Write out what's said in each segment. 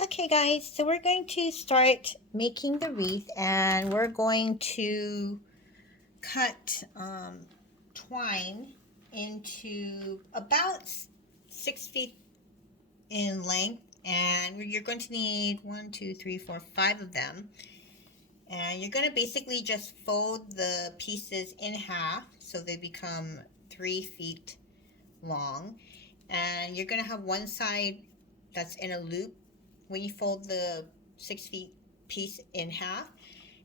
Okay guys, so we're going to start making the wreath, and we're going to cut twine into about 6 feet in length, and you're going to need 5 of them. And you're going to basically just fold the pieces in half so they become 3 feet long, and you're going to have one side that's in a loop when you fold the 6 feet piece in half.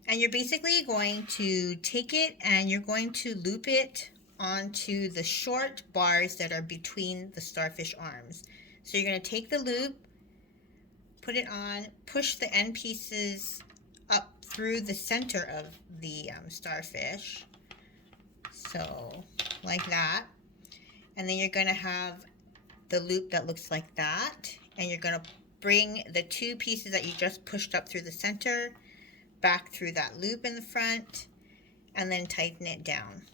And you're basically going to take it and you're going to loop it onto the short bars that are between the starfish arms. So you're going to take the loop, put it on, push the end pieces up through the center of the starfish, so like that. And then you're going to have the loop that looks like that, and you're going to bring the 2 pieces that you just pushed up through the center back through that loop in the front, and then tighten it down.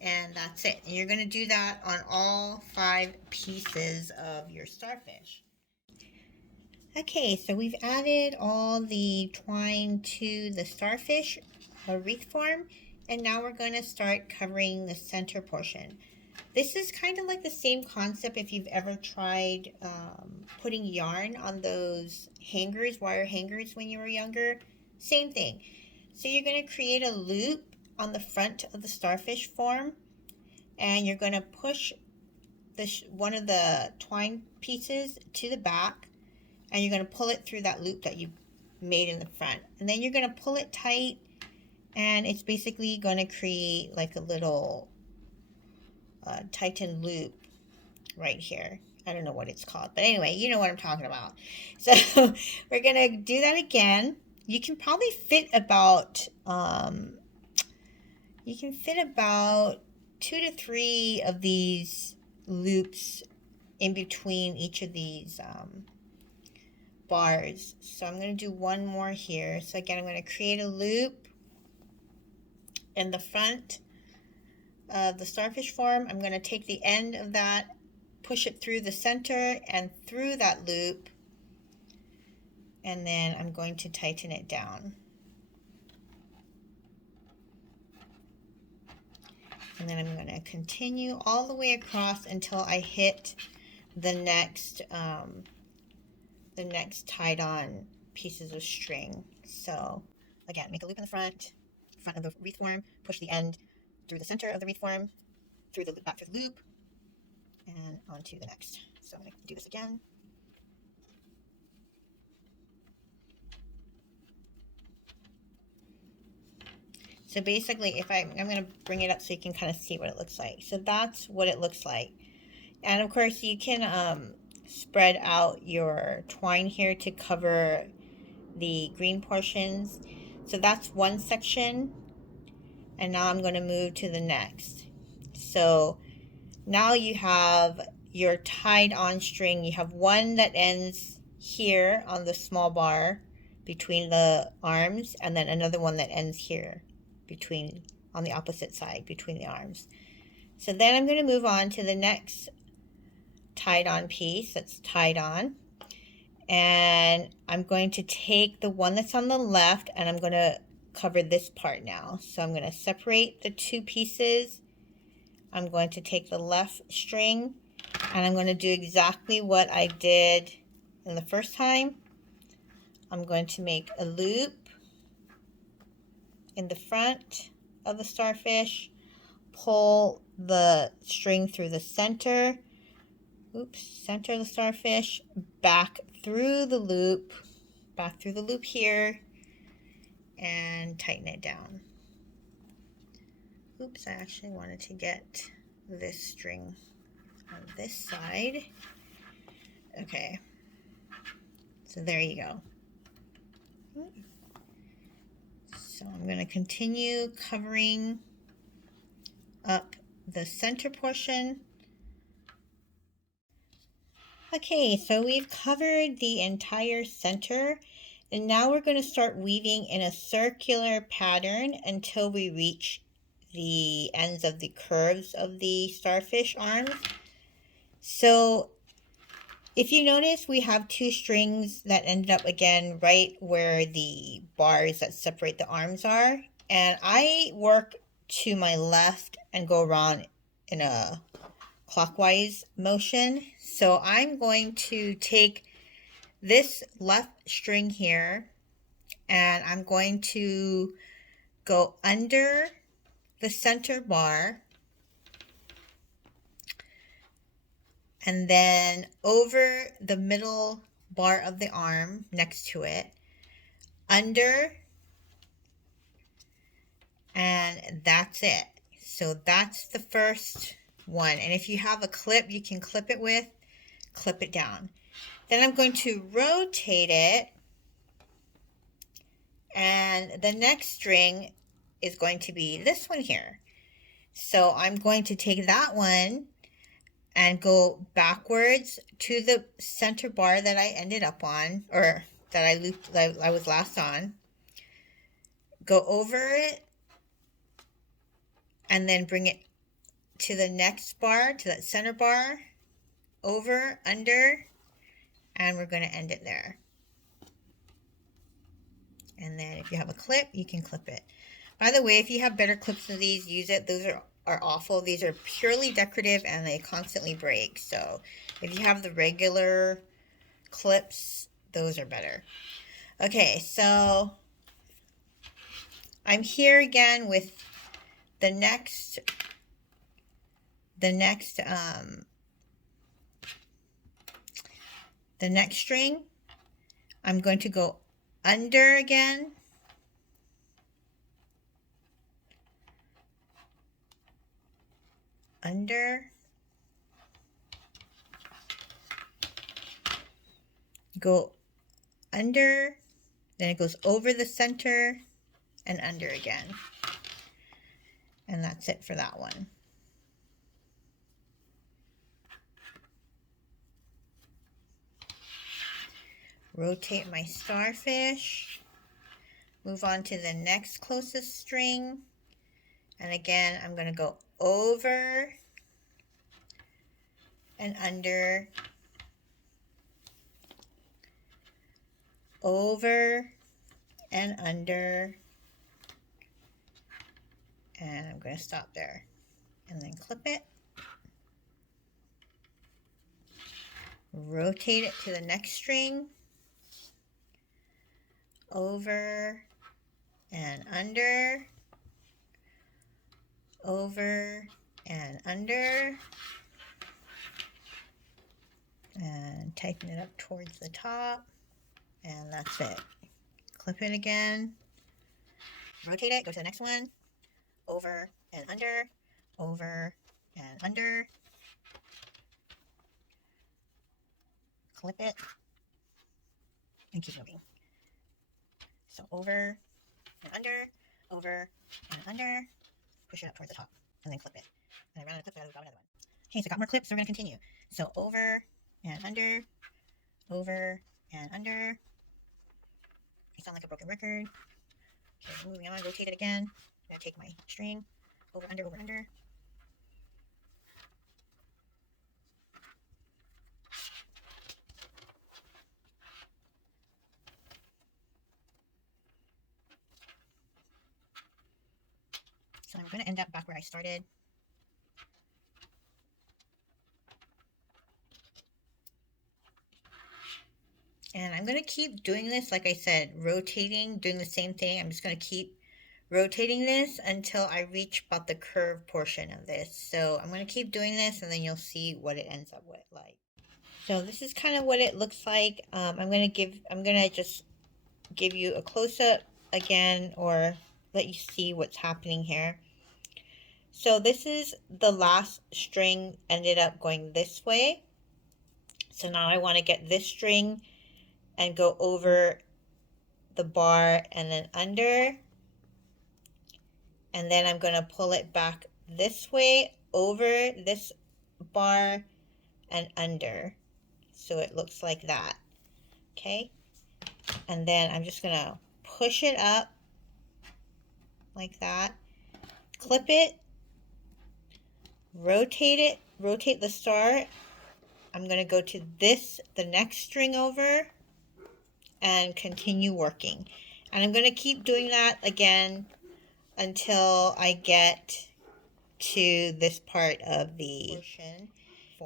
And that's it. And you're going to do that on all 5 pieces of your starfish. Okay, so we've added all the twine to the starfish wreath form, and now we're going to start covering the center portion. This is kind of like the same concept if you've ever tried putting yarn on those hangers, wire hangers when you were younger. Same thing. So you're going to create a loop on the front of the starfish form, and you're going to push one of the twine pieces to the back, and you're going to pull it through that loop that you made in the front. And then you're going to pull it tight, and it's basically going to create like a little tighten loop right here. I don't know what it's called, but anyway, you know what I'm talking about. So we're gonna do that again. You can probably fit about 2 to 3 of these loops in between each of these bars. So I'm going to do one more here. So again, I'm going to create a loop in the front of the starfish form. I'm going to take the end of that, push it through the center and through that loop, and then I'm going to tighten it down. And then I'm going to continue all the way across until I hit the next tied on pieces of string. So again, make a loop in the front of the wreath form, push the end through the center of the wreath form, through the loop, back through the loop, and on to the next. So I'm going to do this again. So basically, if I'm going to bring it up so you can kind of see what it looks like. So that's what it looks like. And of course, you can spread out your twine here to cover the green portions. So that's one section. And now I'm going to move to the next. So now you have your tied on string. You have one that ends here on the small bar between the arms, and then another one that ends here on the opposite side between the arms. So then I'm going to move on to the next tied on piece that's tied on, and I'm going to take the one that's on the left and I'm going to cover this part now. So I'm going to separate the 2 pieces. I'm going to take the left string and I'm going to do exactly what I did in the first time. I'm going to make a loop in the front of the starfish, pull the string through the center of the starfish, back through the loop here, and tighten it down. I actually wanted to get this string on this side. Okay, so there you go. So I'm going to continue covering up the center portion. Okay, so we've covered the entire center, and now we're going to start weaving in a circular pattern until we reach the ends of the curves of the starfish arms. So If you notice, we have two strings that ended up again right where the bars that separate the arms are. And I work to my left and go around in a clockwise motion. So I'm going to take this left string here and I'm going to go under the center bar and then over the middle bar of the arm next to it, under, and that's it. So that's the first one. And if you have a clip you can clip it with, clip it down. Then I'm going to rotate it, and the next string is going to be this one here. So I'm going to take that one and go backwards to the center bar that I ended up on, or that I looped, that I was last on, go over it, and then bring it to the next bar, to that center bar, over, under, and we're going to end it there. And then if you have a clip, you can clip it. By the way, if you have better clips than these, use it. Those are awful. These are purely decorative and they constantly break. So if you have the regular clips, those are better. Okay, so I'm here again with the next string. I'm going to go under again, under, go under, then it goes over the center and under again. And that's it for that one. Rotate my starfish, move on to the next closest string, and again I'm going to go over and under, over and under, and I'm going to stop there and then clip it, rotate it to the next string, over and under, over and under, and tighten it up towards the top, and that's it. Clip it again, rotate it, go to the next one, over and under, over and under, clip it, and keep moving. So over and under, and under, push it up towards the top, and then clip it. And I ran out of clips, so I got another one. Okay, so I got more clips, so we're going to continue. So over and under, over and under. I sound like a broken record. Okay, moving on, rotate it again. I'm going to take my string, over, under, over, under. So I'm going to end up back where I started. And I'm going to keep doing this, like I said, rotating, doing the same thing. I'm just going to keep rotating this until I reach about the curved portion of this. So I'm going to keep doing this and then you'll see what it ends up with like. So this is kind of what it looks like. I'm going to just give you a close-up again, or let you see what's happening here. So this is the last string ended up going this way. So now I want to get this string and go over the bar and then under. And then I'm going to pull it back this way over this bar and under. So it looks like that. Okay. And then I'm just going to push it up like that. Clip it. Rotate it. Rotate the star I'm going to go to the next string over and continue working. And I'm going to keep doing that again until I get to this part of the portion.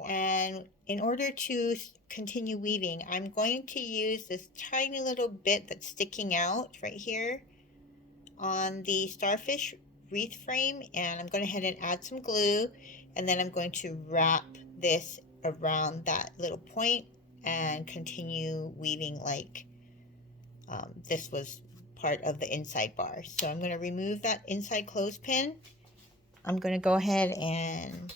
And in order to continue weaving, I'm going to use this tiny little bit that's sticking out right here on the Starfish Wreath frame, and I'm going to head and add some glue, and then I'm going to wrap this around that little point and continue weaving like this was part of the inside bar. So I'm going to remove that inside clothespin. I'm going to go ahead and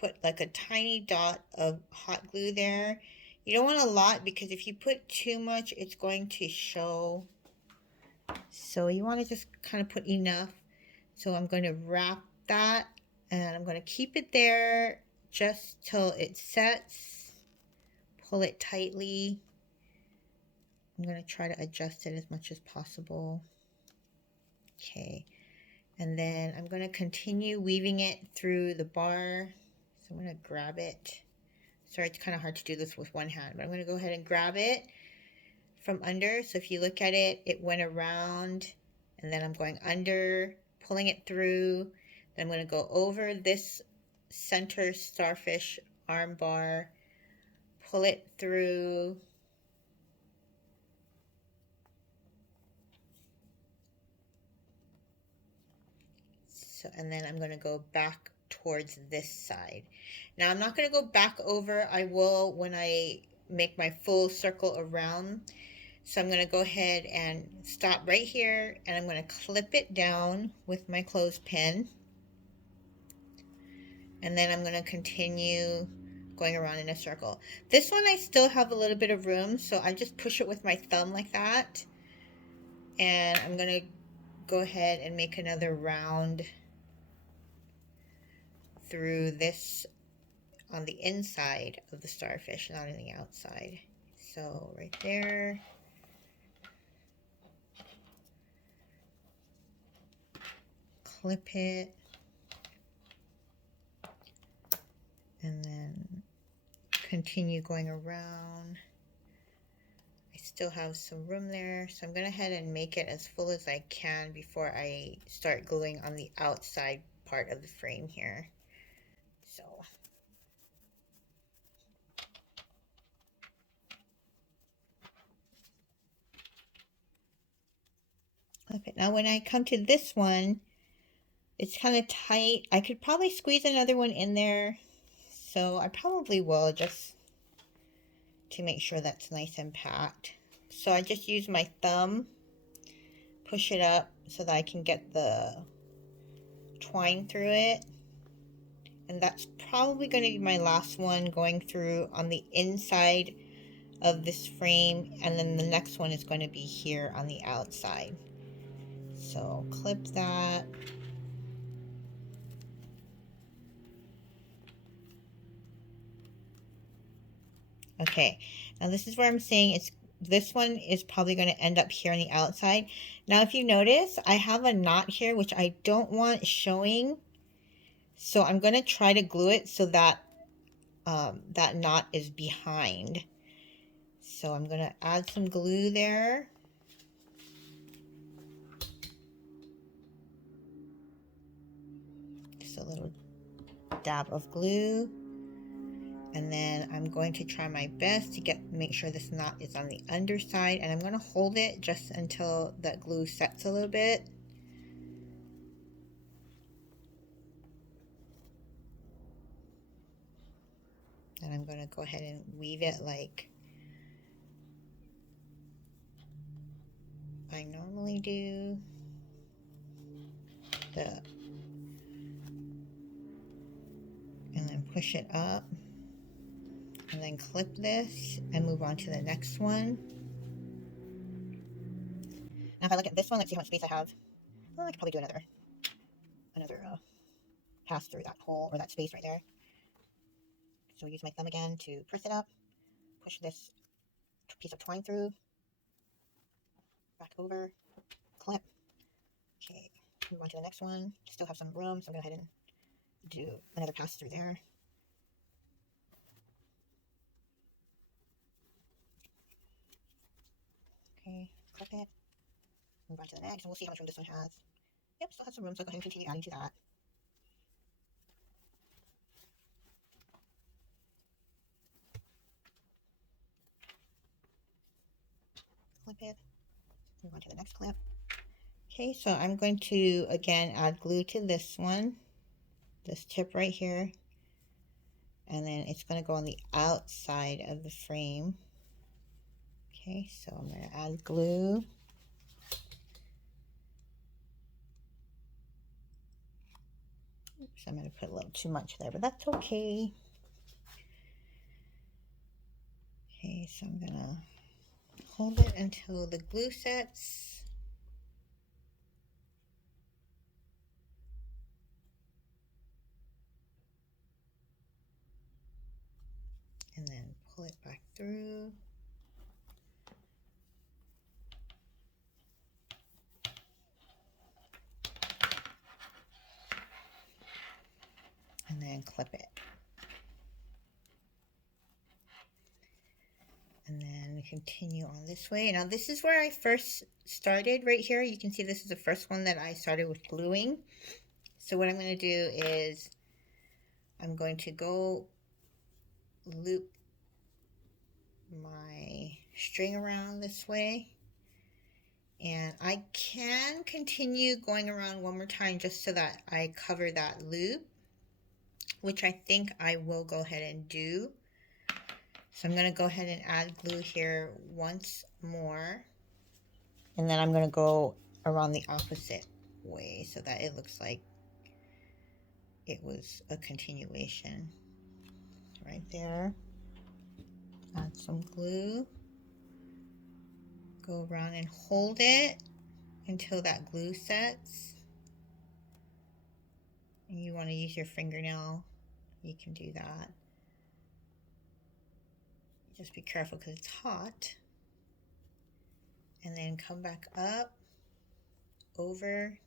put like a tiny dot of hot glue there. You don't want a lot because if you put too much, it's going to show. So you want to just kind of put enough. So I'm going to wrap that and I'm going to keep it there just till it sets. Pull it tightly. I'm going to try to adjust it as much as possible. Okay. And then I'm going to continue weaving it through the bar. So I'm going to grab it. Sorry, it's kind of hard to do this with one hand, but I'm going to go ahead and grab it from under. So if you look at it, it went around and then I'm going under, pulling it through. Then I'm going to go over this center starfish arm bar, pull it through. So, and then I'm going to go back towards this side. Now I'm not going to go back over. I will when I make my full circle around. So I'm going to go ahead and stop right here and I'm going to clip it down with my clothespin. And then I'm going to continue going around in a circle. This one I still have a little bit of room, so I just push it with my thumb like that. And I'm going to go ahead and make another round through this on the inside of the starfish, not on the outside. So right there. Clip it. And then continue going around. I still have some room there, so I'm going to head and make it as full as I can before I start gluing on the outside part of the frame here. So clip it. Now when I come to this one, it's kind of tight. I could probably squeeze another one in there, so I probably will, just to make sure that's nice and packed. So I just use my thumb, push it up so that I can get the twine through it. And that's probably going to be my last one going through on the inside of this frame, and then the next one is going to be here on the outside. So clip that. Okay, now this is where I'm saying this one is probably going to end up here on the outside. Now if you notice, I have a knot here which I don't want showing, so I'm going to try to glue it so that that knot is behind. So I'm going to add some glue there. Just a little dab of glue. And then I'm going to try my best to make sure this knot is on the underside, and I'm going to hold it just until that glue sets a little bit. And I'm going to go ahead and weave it like I normally do. And then push it up. And then clip this and move on to the next one. Now if I look at this one, let's see how much space I have. Well, I could probably do another pass through that hole or that space right there. So use my thumb again to press it up, push this piece of twine through, back over, clip. Okay, move on to the next one. Still have some room, so I'm going to go ahead and do another pass through there. clip it, move on to the next, and we'll see how much room this one has. Yep, still has some room, so go ahead and continue adding to that. Clip it, move on to the next clip. Okay, so I'm going to again add glue to this one, this tip right here, and then it's going to go on the outside of the frame. Okay, so I'm going to add glue. Oops, I'm going to put a little too much there, but that's okay. Okay, so I'm going to hold it until the glue sets. And then pull it back through. And then clip it. And then continue on this way. Now this is where I first started right here. You can see this is the first one that I started with gluing. So what I'm going to do is I'm going to go loop my string around this way. And I can continue going around one more time just so that I cover that loop, which I think I will go ahead and do. So I'm going to go ahead and add glue here once more. And then I'm going to go around the opposite way so that it looks like it was a continuation. Right there. Add some glue. Go around and hold it until that glue sets. And you want to use your fingernail, you can do that. Just be careful because it's hot. And then come back up, over.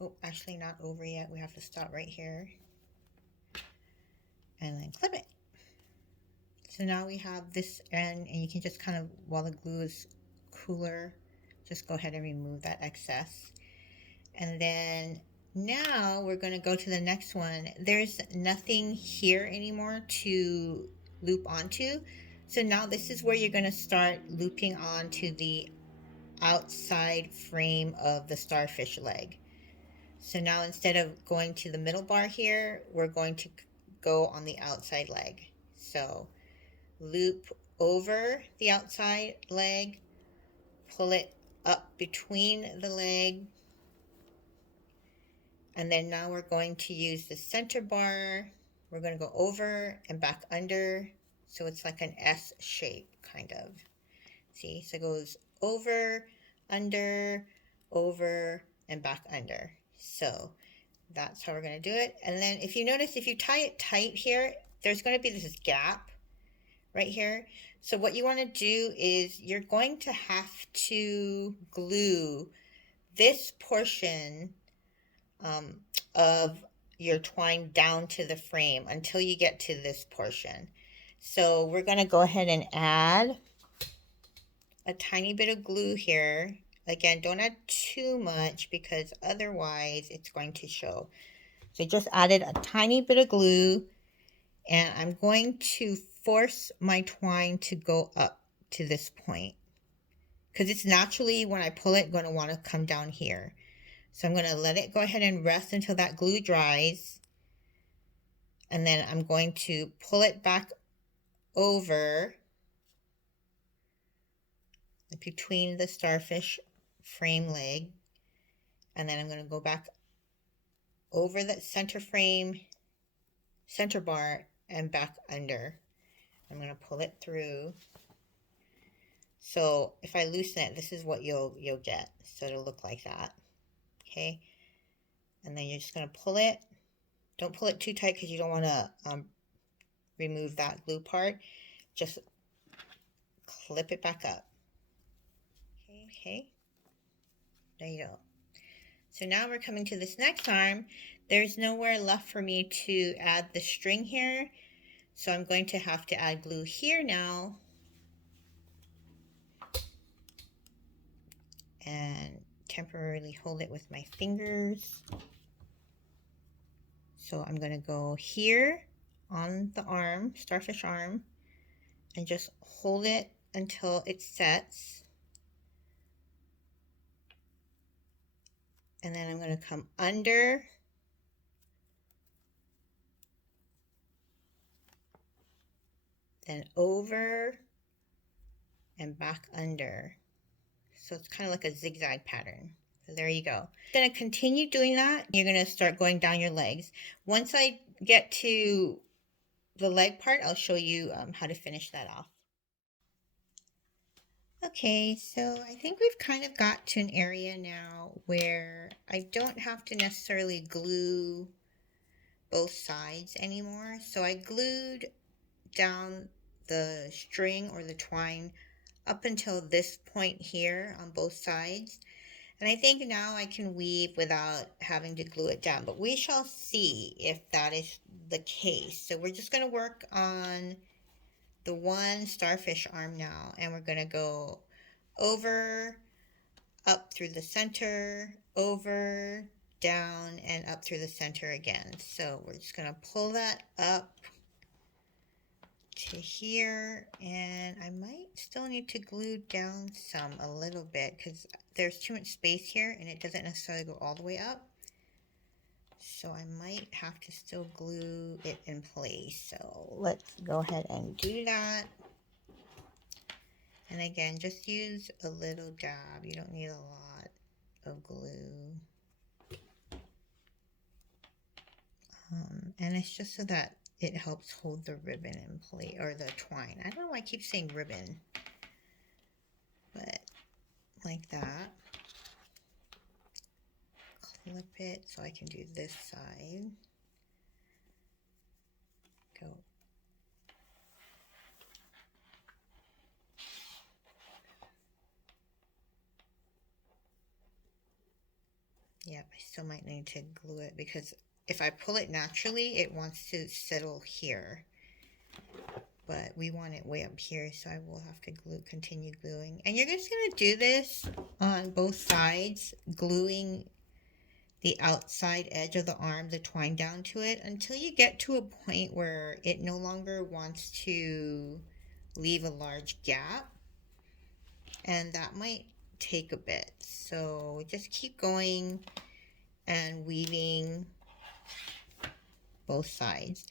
Oh, actually not over yet. We have to stop right here. And then clip it. So now we have this end, and you can just kind of, while the glue is cooler, just go ahead and remove that excess. And then now we're going to go to the next one. There's nothing here anymore to loop onto. So now this is where you're going to start looping onto the outside frame of the starfish leg. So now instead of going to the middle bar here, we're going to go on the outside leg. So loop over the outside leg, pull it up between the leg, and then now we're going to use the center bar. We're going to go over and back under, so it's like an S shape kind of. See, so it goes over, under, over, and back under. So that's how we're going to do it. And then if you notice, if you tie it tight here, there's going to be this gap right here. So what you want to do is you're going to have to glue this portion of your twine down to the frame until you get to this portion. So we're going to go ahead and add a tiny bit of glue here. Again, don't add too much because otherwise it's going to show. So just added a tiny bit of glue, and I'm going to force my twine to go up to this point because it's naturally, when I pull it, going to want to come down here. So I'm going to let it go ahead and rest until that glue dries. And then I'm going to pull it back over between the starfish frame leg. And then I'm going to go back over the center frame, center bar, and back under. I'm going to pull it through. So if I loosen it, this is what you'll get. So it'll look like that. Okay. And then you're just going to pull it. Don't pull it too tight because you don't want to remove that glue part. Just clip it back up. Okay. There you go. So now we're coming to this next arm. There's nowhere left for me to add the string here. So I'm going to have to add glue here now. and temporarily hold it with my fingers. So I'm going to go here on the arm, starfish arm, and just hold it until it sets. And then I'm going to come under, then over, and back under. So it's kind of like a zigzag pattern. So there you go. I'm going to continue doing that. You're going to start going down your legs. Once I get to the leg part, I'll show you how to finish that off. Okay, so I think we've kind of got to an area now where I don't have to necessarily glue both sides anymore. So I glued down the string or the twine up until this point here on both sides. And I think now I can weave without having to glue it down, but we shall see if that is the case. So we're just going to work on the one starfish arm now, and we're going to go over, up through the center, over, down, and up through the center again. So we're just going to pull that up to here, and I might still need to glue down some a little bit because there's too much space here and it doesn't necessarily go all the way up. So I might have to still glue it in place. So let's go ahead and do that. And again, just use a little dab. You don't need a lot of glue. And it's just so that it helps hold the ribbon in place, or the twine. I don't know why I keep saying ribbon, but like that. Clip it so I can do this side. Go. Yep, I still might need to glue it because if I pull it naturally, it wants to settle here. But we want it way up here, so I will have to continue gluing. And you're just going to do this on both sides, gluing the outside edge of the arm, the twine down to it, until you get to a point where it no longer wants to leave a large gap. And that might take a bit. So just keep going and weaving both sides.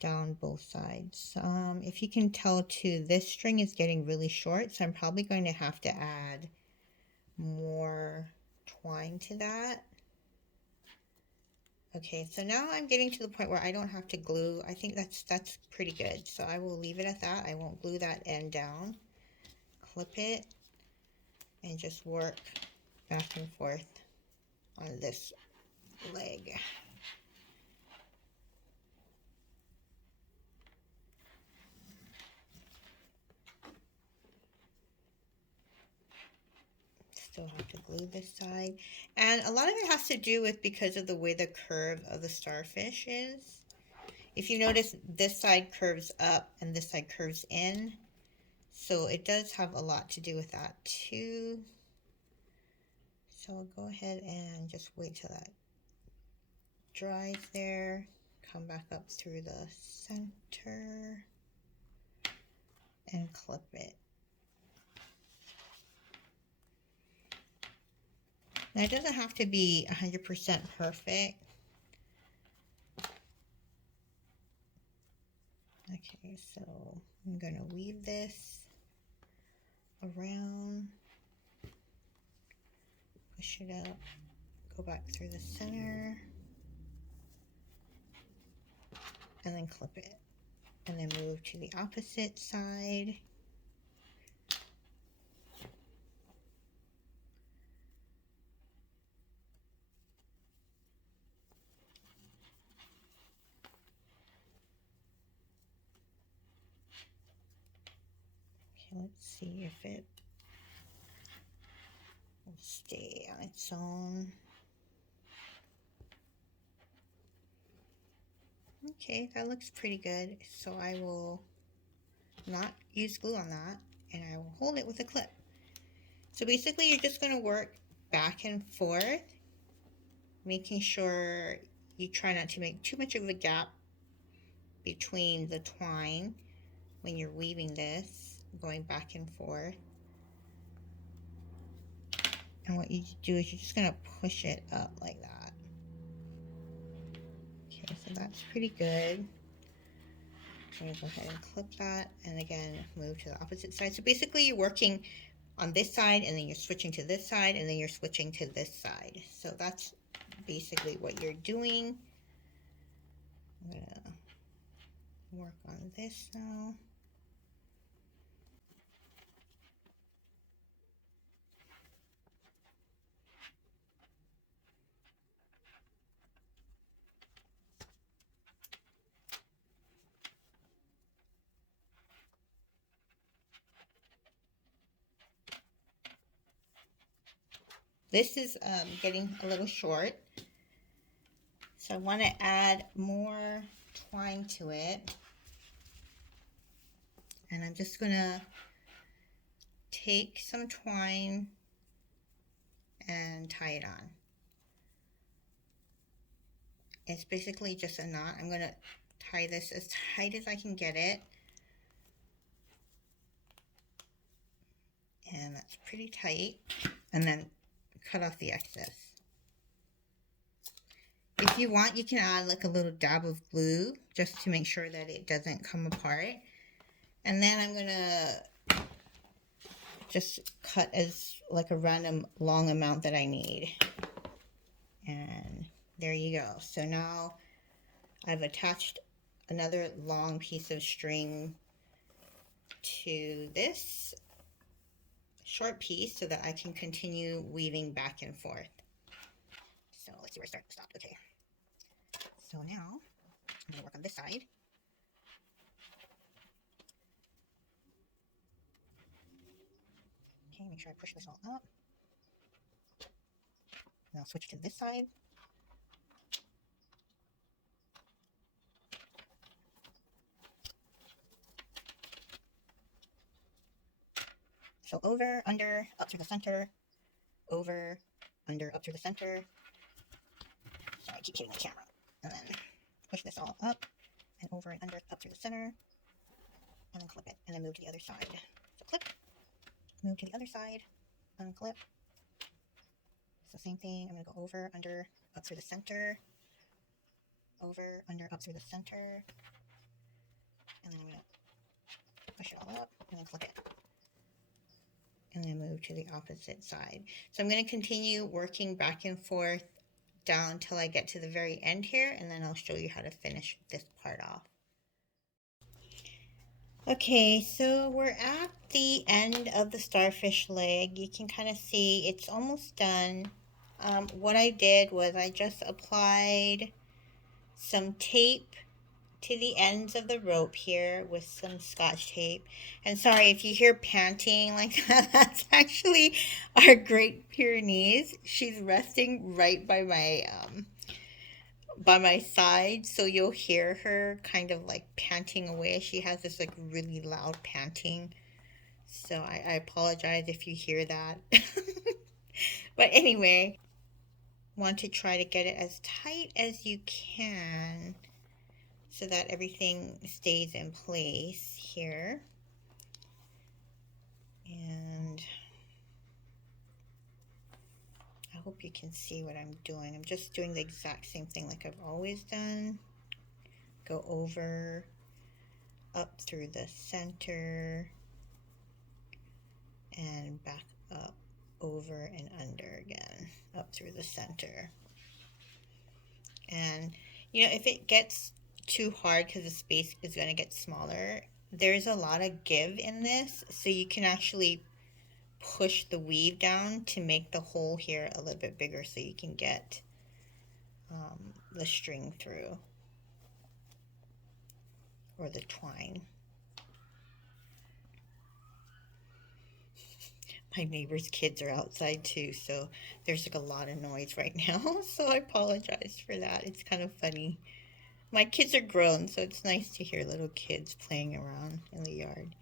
Down both sides. If you can tell too, this string is getting really short, so I'm probably going to have to add more twine to that. Okay, so now I'm getting to the point where I don't have to glue. I think that's pretty good. So I will leave it at that. I won't glue that end down. Clip it and just work back and forth on this leg. Still have to glue this side, and a lot of it has to do with because of the way the curve of the starfish is. If you notice, this side curves up and this side curves in, so it does have a lot to do with that too. So I'll go ahead and just wait till that dries there, come back up through the center and clip it. Now it doesn't have to be 100% perfect. Okay, so I'm going to weave this around, push it up, go back through the center, and then clip it. And then move to the opposite side. Let's see if it will stay on its own. Okay, that looks pretty good. So I will not use glue on that, and I will hold it with a clip. So basically you're just going to work back and forth, making sure you try not to make too much of a gap between the twine when you're weaving this, going back and forth. And what you do is you're just going to push it up like that. Okay, so that's pretty good. I'm going to go ahead and clip that, and again move to the opposite side. So basically you're working on this side, and then you're switching to this side, and then you're switching to this side. So that's basically what you're doing. I'm going to work on this now. This is getting a little short, so I want to add more twine to it, and I'm just going to take some twine and tie it on. It's basically just a knot. I'm going to tie this as tight as I can get it, and that's pretty tight, and then cut off the excess. If you want, you can add like a little dab of glue just to make sure that it doesn't come apart. And then I'm gonna just cut as like a random long amount that I need. And there you go. So now I've attached another long piece of string to this short piece so that I can continue weaving back and forth. So let's see where I start and stop. Okay. So now I'm gonna work on this side. Okay, make sure I push this all up. Now switch to this side. So over, under, up through the center, over, under, up through the center. Sorry, I keep hitting the camera. And then push this all up and over and under, up through the center, and then clip it, and then move to the other side. So clip, move to the other side, unclip. So same thing, I'm going to go over, under, up through the center, over, under, up through the center, and then I'm going to push it all up, and then clip it. And then move to the opposite side. So I'm going to continue working back and forth down till I get to the very end here, and then I'll show you how to finish this part off. Okay, so we're at the end of the starfish leg. You can kind of see it's almost done. What I did was I just applied some tape to the ends of the rope here with some Scotch tape. And sorry if you hear panting like that, that's actually our Great Pyrenees. She's resting right by my side, so you'll hear her kind of like panting away. She has this like really loud panting, so I apologize if you hear that. But anyway, want to try to get it as tight as you can so that everything stays in place here. And I hope you can see what I'm doing. I'm just doing the exact same thing like I've always done. Go over, up through the center, and back up, over and under again, up through the center. And you know, if it gets too hard because the space is going to get smaller, there's a lot of give in this, so you can actually push the weave down to make the hole here a little bit bigger so you can get the string through, or the twine. My neighbor's kids are outside too, so there's like a lot of noise right now, so I apologize for that. It's kind of funny. My kids are grown, so it's nice to hear little kids playing around in the yard.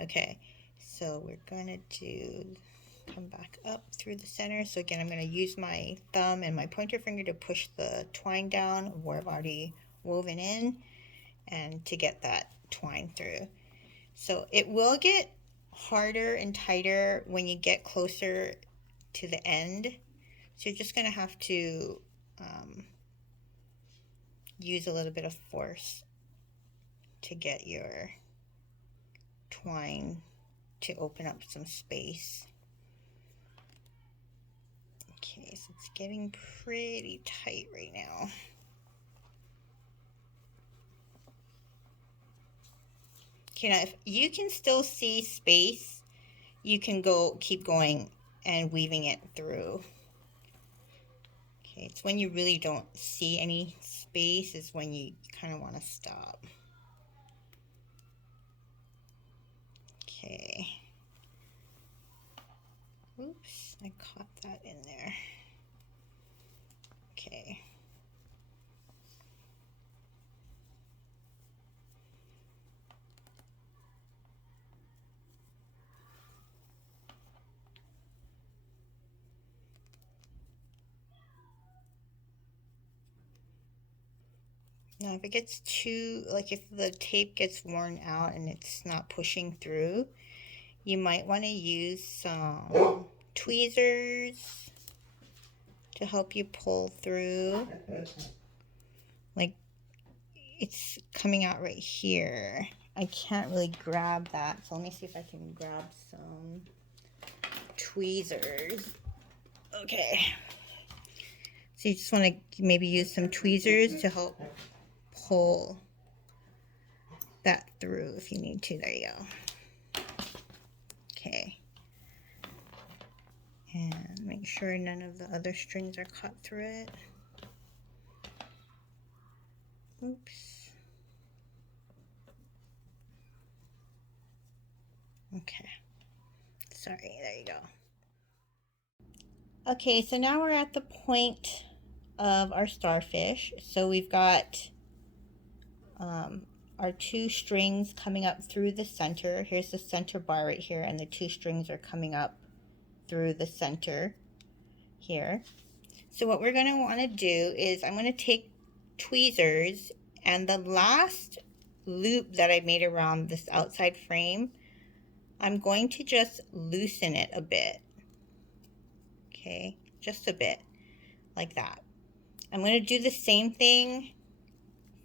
Okay, so we're gonna do come back up through the center. So again, I'm going to use my thumb and my pointer finger to push the twine down where I've already woven in and to get that twine through. So it will get harder and tighter when you get closer to the end. So you're just going to have to use a little bit of force to get your twine to open up some space. Okay, so it's getting pretty tight right now. Okay, now if you can still see space, you can keep going and weaving it through. Okay, it's when you really don't see any space is when you kind of want to stop. Okay. Oops, I caught that in there. Okay. Now if it gets too, like if the tape gets worn out and it's not pushing through, you might want to use some tweezers to help you pull through. Like it's coming out right here. I can't really grab that, so let me see if I can grab some tweezers. Okay. So you just want to maybe use some tweezers to help pull that through if you need to. There you go. Okay. And make sure none of the other strings are caught through it. Oops. Okay. Sorry, there you go. Okay, so now we're at the point of our starfish. So we've got our two strings coming up through the center. Here's the center bar right here, and the two strings are coming up through the center here. So what we're going to want to do is I'm going to take tweezers, and the last loop that I made around this outside frame, I'm going to just loosen it a bit. Okay, just a bit, like that. I'm going to do the same thing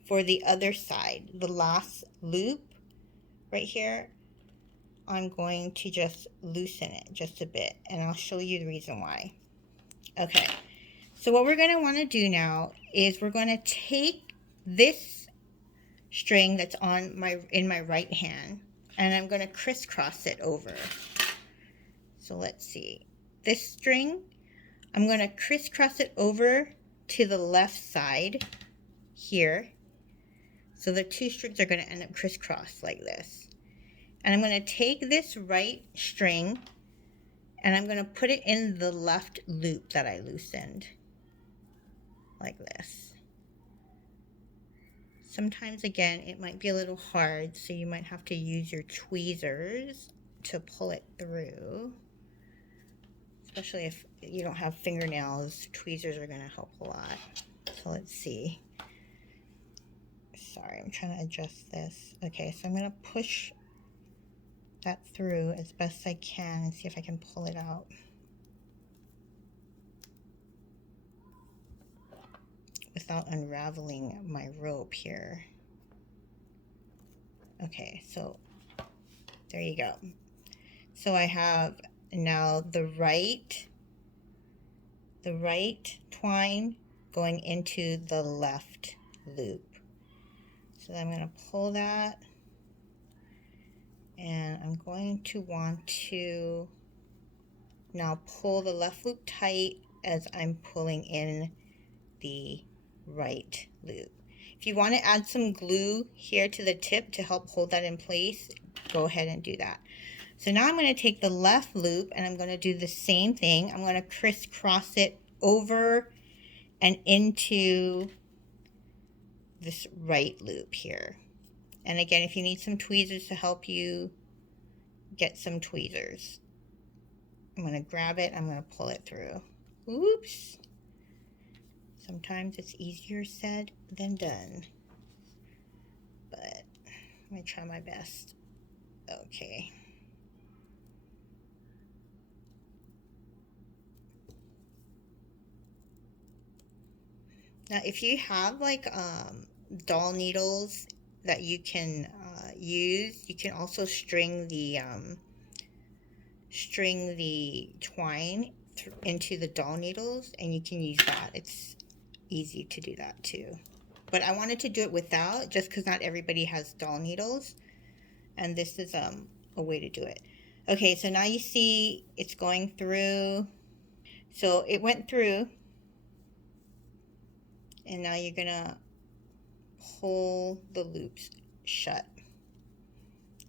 for the other side. The last loop right here, I'm going to just loosen it just a bit, and I'll show you the reason why. Okay, so what we're going to want to do now is we're going to take this string that's in my right hand, and I'm going to crisscross it over. So let's see. This string, I'm going to crisscross it over to the left side here. So the two strings are going to end up crisscrossed like this. And I'm going to take this right string and I'm going to put it in the left loop that I loosened. Like this. Sometimes, again, it might be a little hard, so you might have to use your tweezers to pull it through. Especially if you don't have fingernails, tweezers are going to help a lot. So let's see. Sorry, I'm trying to adjust this. Okay, so I'm going to push that through as best I can and see if I can pull it out. Without unraveling my rope here. Okay, so there you go. So I have now the right twine going into the left loop. So I'm going to pull that, and I'm going to want to now pull the left loop tight as I'm pulling in the right loop. If you want to add some glue here to the tip to help hold that in place, go ahead and do that. So now I'm going to take the left loop and I'm going to do the same thing. I'm going to crisscross it over and into this right loop here. And again, if you need some tweezers to help you, get some tweezers. I'm going to grab it. I'm going to pull it through. Oops. Sometimes it's easier said than done. But I'm going to try my best. Okay. Now, if you have like doll needles that you can use, you can also string the twine into the doll needles, and you can use that. It's easy to do that too. But I wanted to do it without, just because not everybody has doll needles, and this is a way to do it. Okay, so now you see it's going through. So it went through, and now you're gonna pull the loops shut.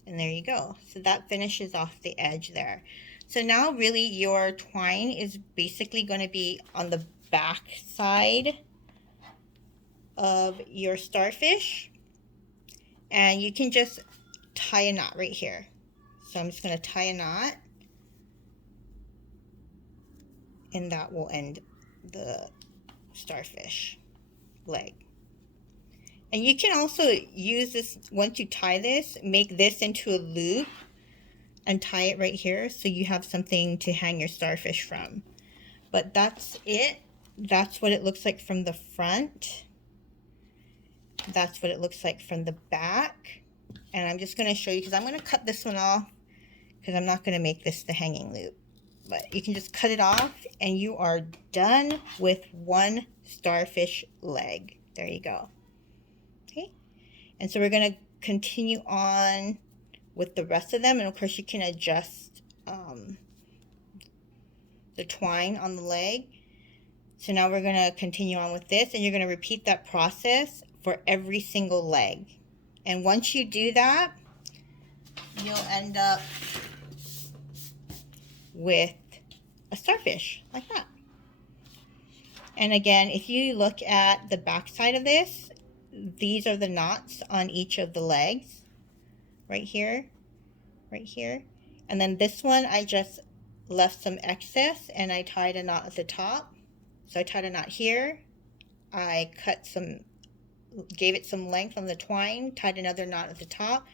And there you go. So that finishes off the edge there. So now really your twine is basically going to be on the back side of your starfish. And you can just tie a knot right here. So I'm just going to tie a knot. And that will end the starfish leg. And you can also use this, once you tie this, make this into a loop and tie it right here so you have something to hang your starfish from. But that's it. That's what it looks like from the front. That's what it looks like from the back. And I'm just going to show you, because I'm going to cut this one off because I'm not going to make this the hanging loop. But you can just cut it off and you are done with one starfish leg. There you go. Okay. And so we're going to continue on with the rest of them, and of course you can adjust the twine on the leg. So now we're going to continue on with this, and you're going to repeat that process for every single leg. And once you do that, you'll end up with a starfish like that. And again, if you look at the back side of this, these are the knots on each of the legs. Right here, and then this one I just left some excess and I tied a knot at the top. So I tied a knot here, I gave it some length on the twine, tied another knot at the top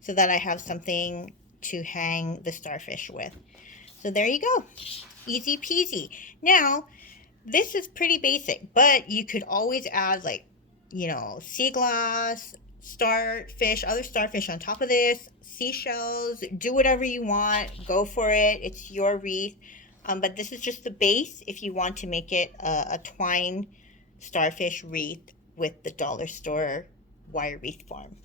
so that I have something to hang the starfish with. So there you go, easy peasy. Now this is pretty basic, but you could always add, like, you know, sea glass, starfish, other starfish on top of this, seashells, do whatever you want, go for it, it's your wreath. But this is just the base if you want to make it a twine starfish wreath with the dollar store wire wreath form.